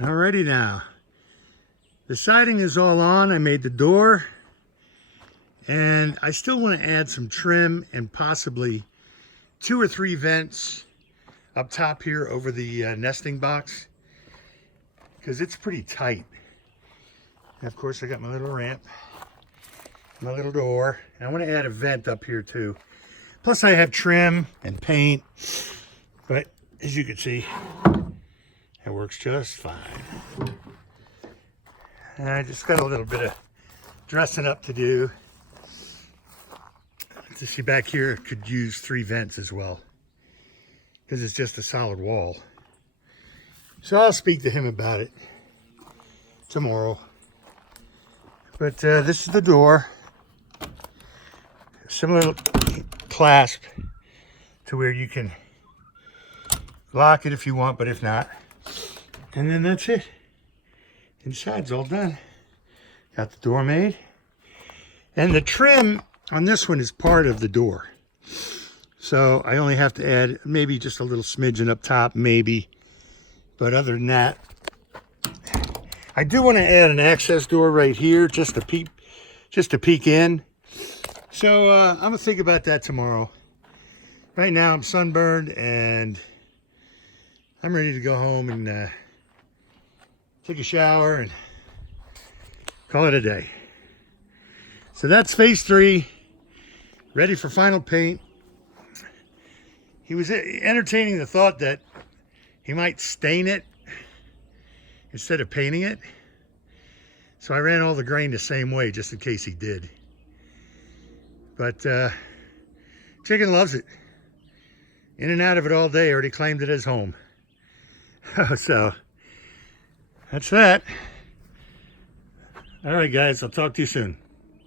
Alrighty now. The siding is all on. I made the door. And I still want to add some trim and possibly 2 or 3 vents up top here over the nesting box, because it's pretty tight. And of course I got my little ramp, my little door, and I want to add a vent up here too. Plus I have trim and paint, but as you can see, it works just fine. And I just got a little bit of dressing up to do. To see back here, could use 3 vents as well, because it's just a solid wall. So I'll speak to him about it tomorrow. But this is the door. Similar clasp to where you can lock it if you want, but if not. And then that's it. Inside's all done. Got the door made. And the trim on this one is part of the door. So I only have to add maybe just a little smidgen up top, maybe. But other than that, I do want to add an access door right here just to peek in. So I'm gonna think about that tomorrow. Right now I'm sunburned and I'm ready to go home and take a shower and call it a day. So that's phase 3, ready for final paint. He was entertaining the thought that he might stain it instead of painting it. So I ran all the grain the same way just in case he did. But Chicken loves it. In and out of it all day, already claimed it as home. So that's that. All right, guys, I'll talk to you soon.